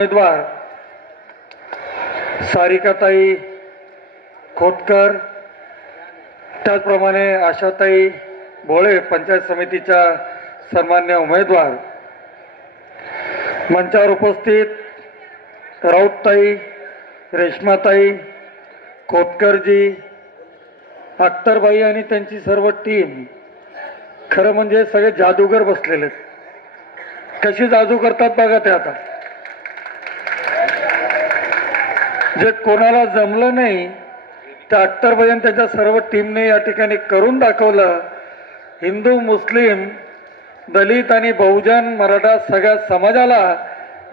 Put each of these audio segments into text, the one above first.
उमेदवार सारिकाताई खोतकर, त्याचप्रमाणे आशाताई भोळे पंचायत समितीच्या सन्मान्य उमेदवार, मंचावर उपस्थित राऊतताई, रेश्माताई, खोतकरजी, अख्तरबाई आणि त्यांची सर्व टीम, खरं म्हणजे सगळे जादूगर बसलेले आहेत. कशी जादू करतात बघा ते. आता जे कोणाला जमलं नाही त्या अख्तरबाई आणि त्याच्या सर्व टीमने या ठिकाणी करून दाखवलं. हिंदू, मुस्लिम, दलित आणि बहुजन मराठा सगळ्या समाजाला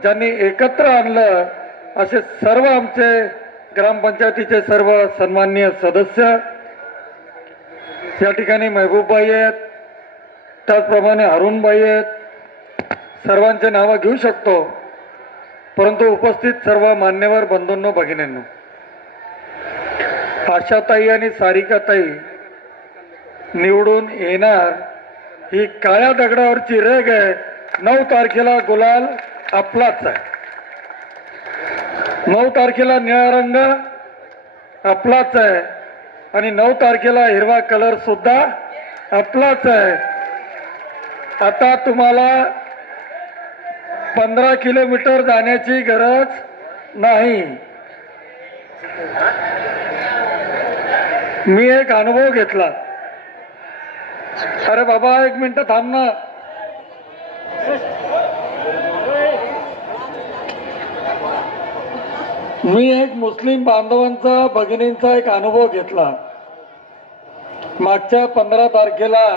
ज्यांनी एकत्र आणलं असे सर्व आमचे ग्रामपंचायतीचे सर्व सन्माननीय सदस्य या ठिकाणी महबूबबाई आहेत, त्याचप्रमाणे अरुणबाई आहेत. सर्वांचे नावं घेऊ शकतो, परंतु उपस्थित सर्व मान्यवर बंधूंनो, भगिनींनो, आशाताई आणि सारिकाताई निवडून येणार ही काळ्या दगडावरची रेघ आहे. 9 तारखेला गुलाल आपलाच आहे. 9 तारखेला निळा रंग आपलाच आहे आणि 9 तारखेला हिरवा कलर सुद्धा आपलाच आहे. आता तुम्हाला 15 किलोमीटर जाण्याची गरज नाही. मी एक अनुभव घेतला. अरे बाबा, 1 मिनिट थांब ना. मी एक मुस्लिम बांधवांचा, भगिनींचा एक अनुभव घेतला. मागच्या 15 तारखेला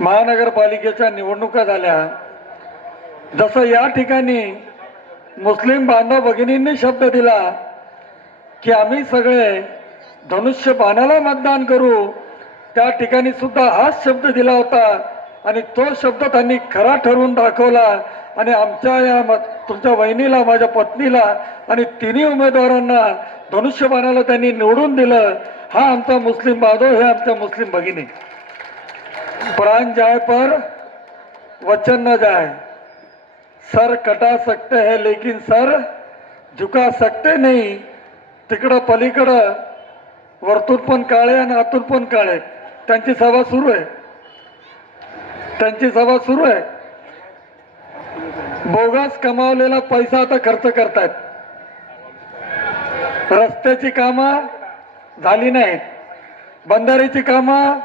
महानगरपालिकेच्या निवडणुका झाल्या. जसं या ठिकाणी मुस्लिम बांधव भगिनींनी शब्द दिला की आम्ही सगळे धनुष्य बाणाला मतदान करू, त्या ठिकाणी सुद्धा हाच शब्द दिला होता आणि तो शब्द त्यांनी खरा ठरवून दाखवला. आणि आमच्या या तुमच्या वहिनीला, माझ्या पत्नीला आणि तिन्ही उमेदवारांना धनुष्य बाणाला त्यांनी निवडून दिलं. हा आमचा मुस्लिम बांधव, हे आमच्या मुस्लिम भगिनी. प्राण जाए पर वचन न जाए, सर कटा सकते हैं लेकिन सर झुका सकते नहीं. तिकडं पलीकडं वरतून पण काळे आणि आतून पण काळे. त्यांची सभा सुरू आहे, त्यांची सभा सुरू आहे. बोगस कमावलेला पैसा आता खर्च करतायत. रस्त्याची कामं झाली नाहीत, बंधाऱ्याची कामं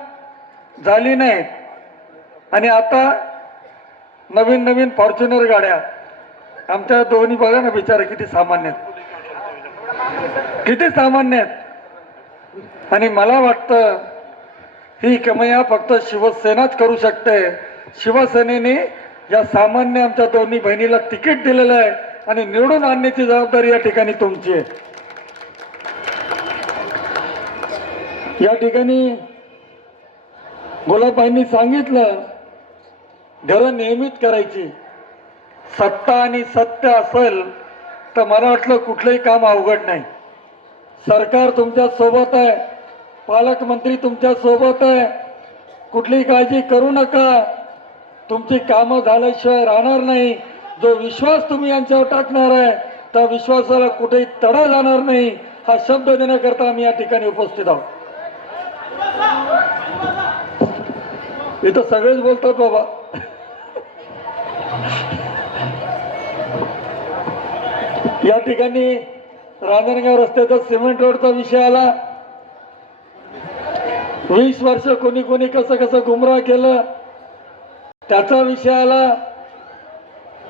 झाली नाहीत आणि आता नवीन नवीन फॉर्च्युनर गाड्या. आमच्या दोन्ही बघा ना बिचारे किती सामान्य आहेत, किती सामान्य आहेत. आणि मला वाटतं ही कमया फक्त शिवसेनाच करू शकते. शिवसेनेने या सामान्य आमच्या दोन्ही बहिणीला तिकीट दिलेलं आहे आणि निवडून आणण्याची जबाबदारी या ठिकाणी तुमची आहे. या ठिकाणी गुलाबबाईंनी सांगितलं, घरं नियमित करायची. सत्ता आणि सत्य असेल तर मला वाटलं कुठलंही काम अवघड नाही. सरकार तुमच्या सोबत आहे, पालकमंत्री तुमच्या सोबत आहे. कुठलीही काळजी करू नका. तुमची कामं झाल्याशिवाय राहणार नाही. जो विश्वास तुम्ही यांच्यावर टाकणार आहे त्या विश्वासाला कुठेही तडा जाणार नाही. हा शब्द देण्याकरता आम्ही या ठिकाणी उपस्थित आहोत. इथं सगळेच बोलतात बाबा. या ठिकाणी रांजणगाव रस्त्याचा सिमेंट रोडचा विषय आला. 20 वर्ष कोणी कोणी कसं कसं गुमराह केलं त्याचा विषय आला.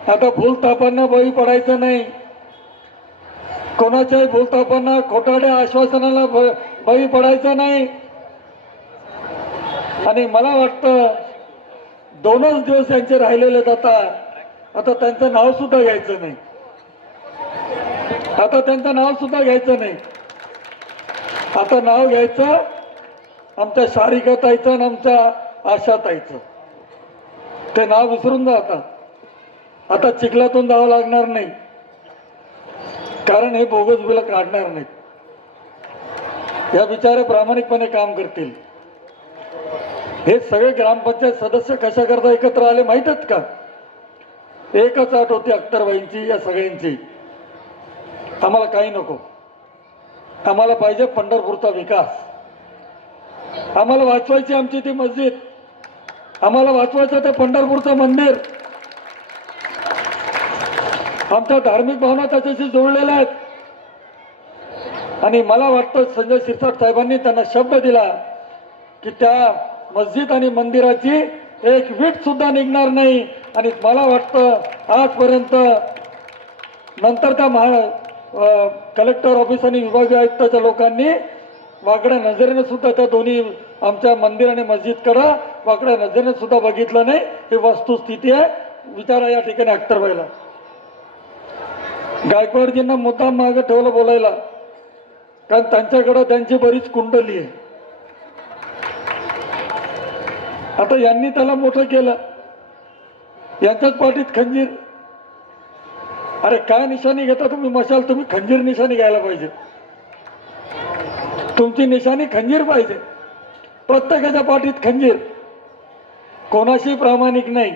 आता भूलथापांना बळी पडायचं नाही, कोणाच्याही भूलथापांना, खोटाड्या आश्वासनाला बळी पडायचं नाही. आणि मला वाटतं 2च दिवस यांचे राहिलेले आता त्यांचं नाव सुद्धा घ्यायचं नाही. आता त्यांचं नाव सुद्धा घ्यायचं नाही. आता नाव घ्यायचं आमच्या सारिकाताईचं आणि आमच्या आशाताईचं. ते नाव विसरून जा. आता चिखलातून जावं लागणार नाही, कारण हे बोगस बिल काढणार नाहीत. या बिचारे प्रामाणिकपणे काम करतील. हे सगळे ग्रामपंचायत सदस्य कशा करता एकत्र आले माहित आहेत का? एकच आठ होती अख्तरबाईंची, या सगळ्यांची, आम्हाला काही नको, आम्हाला पाहिजे पंढरपूरचा विकास, आम्हाला वाचवायची आमची ती मस्जिद, आम्हाला वाचवायचं ते पंढरपूरचं मंदिर, आमच्या धार्मिक भावना त्याच्याशी जोडलेल्या आहेत. आणि मला वाटतं संजय शिरसाट साहेबांनी त्यांना शब्द दिला की त्या मस्जिद आणि मंदिराची एक वीट सुद्धा निघणार नाही. आणि मला वाटतं आजपर्यंत नंतर त्या कलेक्टर ऑफिस आणि विभागीय आयुक्ताच्या लोकांनी वाकड्या नजरेने सुद्धा त्या दोन्ही आमच्या मंदिर आणि मस्जिदकडं वाकड्या नजरेने सुद्धा बघितलं नाही. ही वस्तुस्थिती आहे. विचारा या ठिकाणी अख्तरबाईला. गायकवाडजींना मुद्दाम मागं ठेवलं बोलायला, कारण त्यांच्याकडं त्यांची बरीच कुंडली आहे. आता यांनी त्याला मोठं केलं, यांच्याच पाठीत खंजीर. अरे काय निशाणी घेता तुम्ही मशाल? तुम्ही खंजीर निशाणी घ्यायला पाहिजे. तुमची निशाणी खंजीर पाहिजे. प्रत्येकाच्या पाठीत खंजीर. कोणाशी प्रामाणिक नाही,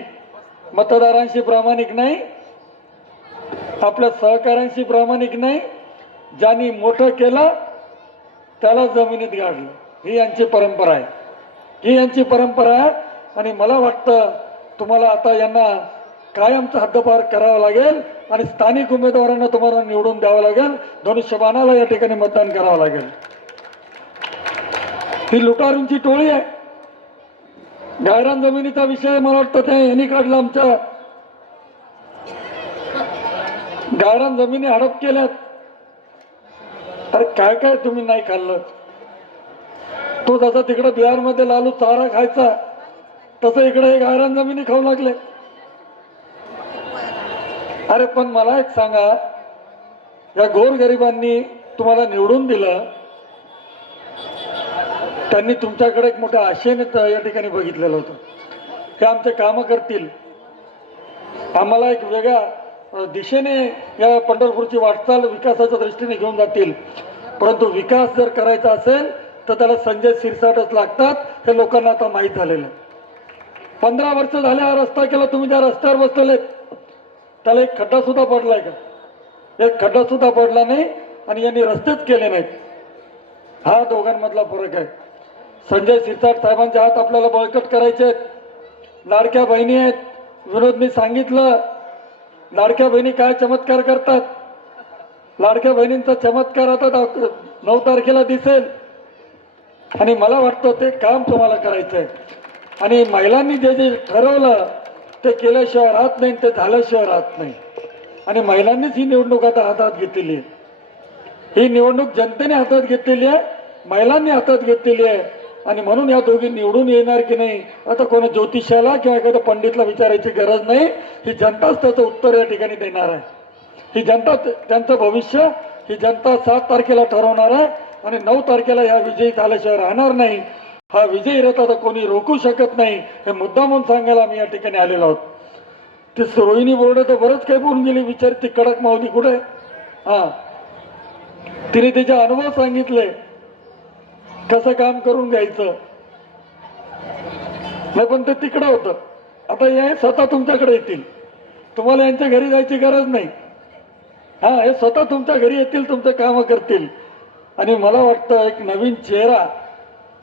मतदारांशी प्रामाणिक नाही, आपल्या सहकाऱ्यांशी प्रामाणिक नाही. ज्यांनी मोठं केलं त्याला जमिनीत गाडलं. ही यांची परंपरा आहे, ही यांची परंपरा आहे. आणि मला वाटतं तुम्हाला आता यांना कायमचा हद्दपार करावा लागेल आणि स्थानिक उमेदवारांना तुम्हाला निवडून द्यावं लागेल. धनुष्यबाणाला या ठिकाणी मतदान करावं लागेल. ही लुटारूंची टोळी आहे. गायरान जमिनीचा विषय मला वाटतं ते यांनी काढला. आमच्या गायरान जमिनी हडप केल्यात. अरे काय काय तुम्ही नाही खाल्लं? तो जसा तिकडे बिहारमध्ये लालू चारा खायचा, तसं इकडे हे गायरान जमिनी खाऊ लागले. अरे पण मला एक सांगा, या गोरगरिबांनी तुम्हाला निवडून दिलं, त्यांनी तुमच्याकडे एक मोठ्या आशेने या ठिकाणी बघितलेलं होतं. हे आमचे कामं करतील, आम्हाला एक वेगळ्या दिशेने या पंढरपूरची वाटचाल विकासाच्या दृष्टीने घेऊन जातील. परंतु विकास जर करायचा असेल तर त्याला संजय शिरसाटच लागतात. हे लोकांना आता माहीत झालेलं. 15 वर्ष झाले हा रस्ता केला. तुम्ही ज्या रस्त्यावर बसलेले त्याला एक खड्डा सुद्धा पडलाय का? एक खड्डा सुद्धा पडला नाही. आणि यांनी रस्तेच केले नाहीत. हा दोघांमधला फरक आहे. संजय शिरसाट साहेबांचे हात आपल्याला बळकट करायचे आहेत. लाडक्या बहिणी आहेत. विनोदनी सांगितलं लाडक्या बहिणी काय चमत्कार करतात. लाडक्या बहिणींचा चमत्कार आता 9 तारखेला दिसेल. आणि मला वाटतं ते काम तुम्हाला करायचं आहे. आणि महिलांनी जे जे ठरवलं ते केल्याशिवाय राहत नाही, ते झाल्याशिवाय राहत नाही. आणि महिलांनीच ही निवडणूक आता हातात घेतलेली आहे. ही निवडणूक जनतेने हातात घेतलेली आहे, महिलांनी हातात घेतलेली आहे. आणि म्हणून या दोघी निवडून येणार की नाही आता कोणी ज्योतिषाला किंवा एखाद्या पंडितला विचारायची गरज नाही. ही जनताच त्याचं उत्तर या ठिकाणी देणार आहे. ही जनता त्यांचं भविष्य ही जनता 7 तारखेला ठरवणार आहे. आणि 9 तारखेला ह्या विजयी झाल्याशिवाय राहणार नाही. हा विजयी रथ आता कोणी रोखू शकत नाही. हे मुद्दा म्हणून सांगायला आम्ही या ठिकाणी आलेलो आहोत. ती रोहिणी बोर्डे तर बरंच काही बोलून गेली. विचार ती कडक मावली कुठे? हा, तिने तिचे अनुभव सांगितले कसं काम करून घ्यायचं. नाही पण ते तिकडं होतं. आता हे स्वतः तुमच्याकडे येतील. तुम्हाला यांच्या घरी जायची गरज नाही. हा, हे स्वतः तुमच्या घरी येतील, तुमचं कामं करतील. आणि मला वाटतं एक नवीन चेहरा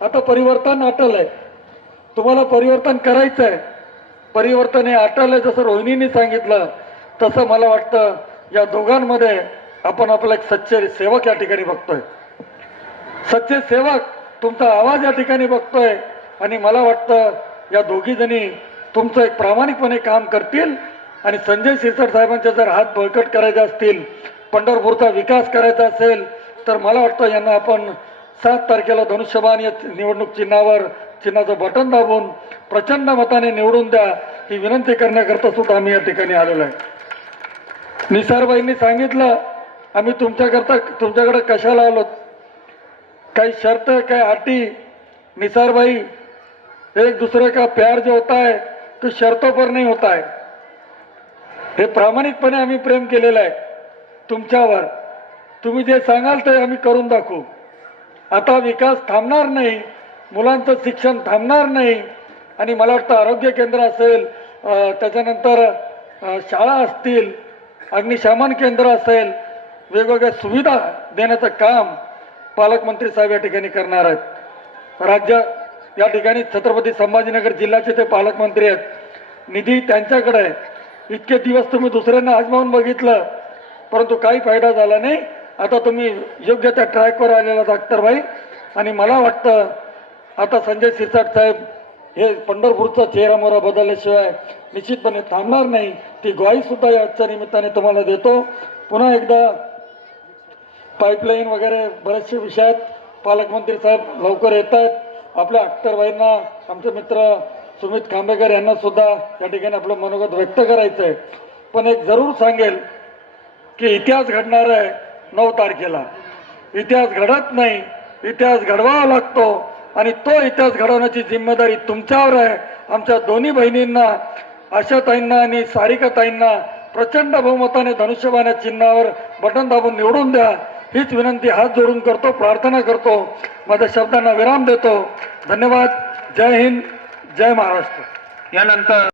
आता परिवर्तन अटल आहे. तुम्हाला परिवर्तन करायचं आहे. परिवर्तन हे अटल आहे. जसं रोहिणीने सांगितलं तसं मला वाटतं या दोघांमध्ये आपण आपला एक सच्चे सेवक या ठिकाणी बघतोय. सच्चे सेवक तुमचा आवाज या ठिकाणी बघतोय. आणि मला वाटतं या दोघी जणी तुमचं एक प्रामाणिकपणे काम करतील. आणि संजय शिरसाट साहेबांचे जर हात बळकट करायचे असतील, पंढरपूरचा विकास करायचा असेल, तर मला वाटतं यांना आपण 7 तारखेला धनुष्यबाण या निवडणूक चिन्हाचं बटन दाबून प्रचंड मताने निवडून द्या, ही विनंती करण्याकरता सुद्धा आम्ही या ठिकाणी आलेलो आहे. निसारबाईंनी सांगितलं आम्ही तुमच्याकडे कशाला आलो, काही शर्त काही अटी. निसारबाई, एक दूसरे का प्यार जो होता है तो शर्तों पर नहीं होता है. हे प्रामाणिकपणे आम्ही प्रेम केलेलं आहे तुमच्यावर. तुम्ही जे सांगाल ते आम्ही करून दाखवू. आता विकास थांबणार नाही, मुलांचं शिक्षण थांबणार नाही. आणि मला वाटतं आरोग्य केंद्र असेल, त्याच्यानंतर शाळा असतील, अग्निशमन केंद्र असेल, वेगवेगळ्या सुविधा देण्याचं काम पालकमंत्री साहेब या ठिकाणी करणार आहेत. राज्य या ठिकाणी छत्रपती संभाजीनगर जिल्ह्याचे ते पालकमंत्री आहेत. निधी त्यांच्याकडे आहे. इतके दिवस तुम्ही दुसऱ्यांना आजमावून बघितलं, परंतु काही फायदा झाला नाही. आता तुम्ही योग्य त्या ट्रॅकवर आलेला अख्तरभाई, आणि मला वाटतं आता संजय शिरसाट साहेब हे पंढरपूरचा चेहरामोहरा बदलल्याशिवाय निश्चितपणे थांबणार नाही. ती ग्वाही सुद्धा या आजच्या निमित्ताने तुम्हाला देतो. पुन्हा एकदा पाईपलाईन वगैरे बरेचसे विषय आहेत. पालकमंत्री साहेब लवकर येत आहेत. आपल्या अख्तरभाईंना, आमचे मित्र सुमित खांबेकर यांना सुद्धा या ठिकाणी आपलं मनोगत व्यक्त करायचं आहे. पण एक जरूर सांगेल की इतिहास घडणार आहे 9 तारखेला. इतिहास घडत नाही, इतिहास घडवावा लागतो, आणि तो इतिहास घडवण्याची जिम्मेदारी तुमच्यावर आहे. आमच्या दोन्ही बहिणींना, आशाताईंना आणि सारिकाताईंना प्रचंड बहुमताने धनुष्यबाण चिन्हावर बटन दाबून निवडून द्या, हीच विनंती हात जोडून करतो, प्रार्थना करतो. माझ्या शब्दांना विराम देतो. धन्यवाद. जय हिंद, जय महाराष्ट्र. यानंतर